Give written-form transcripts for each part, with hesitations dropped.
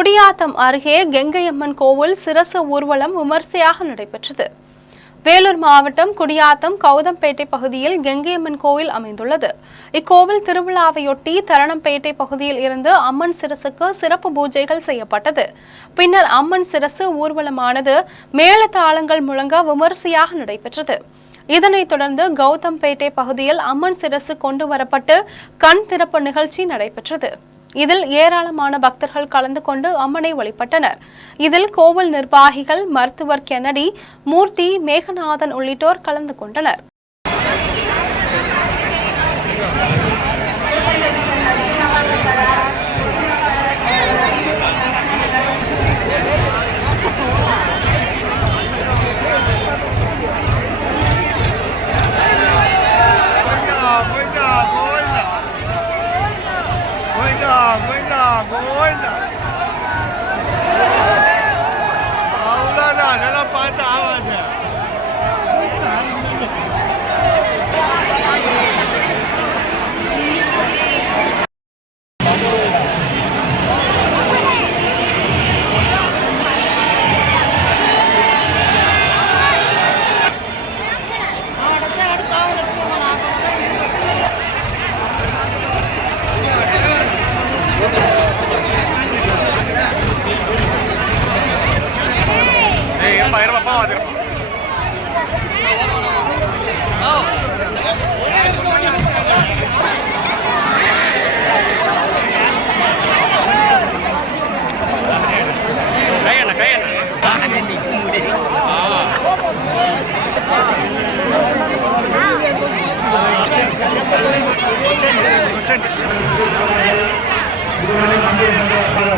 குடியாத்தம் அருகே கெங்கையம்மன் கோவில் சிரசு ஊர்வலம் விமர்சையாக நடைபெற்றது. வேலூர் மாவட்டம் குடியாத்தம் கௌதம்பேட்டை பகுதியில் கெங்கையம்மன் கோவில் அமைந்துள்ளது. இக்கோவில் திருவிழாவையொட்டி தரணம்பேட்டை பகுதியில் இருந்து அம்மன் சிரசுக்கு சிறப்பு பூஜைகள் செய்யப்பட்டது. பின்னர் அம்மன் சிரசு ஊர்வலமானது மேளதாளங்கள் முழங்க விமர்சையாக நடைபெற்றது. இதனைத் தொடர்ந்து கௌதம்பேட்டை பகுதியில் அம்மன் சிரசு கொண்டு வரப்பட்டு கண் திறப்பு நிகழ்ச்சி நடைபெற்றது. இதில் ஏராளமான பக்தர்கள் கலந்து கொண்டு அம்மனை வழிபட்டனர். இதில் கோவில் நிர்வாகிகள், மருத்துவர் கென்னடி, மூர்த்தி, மேகநாதன் உள்ளிட்டோர் கலந்து கொண்டனர்.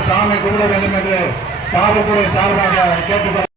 சாமி கும்பிட வேண்டும் என்று காவல்துறை சார்பாக கேட்டுக்கொள்ள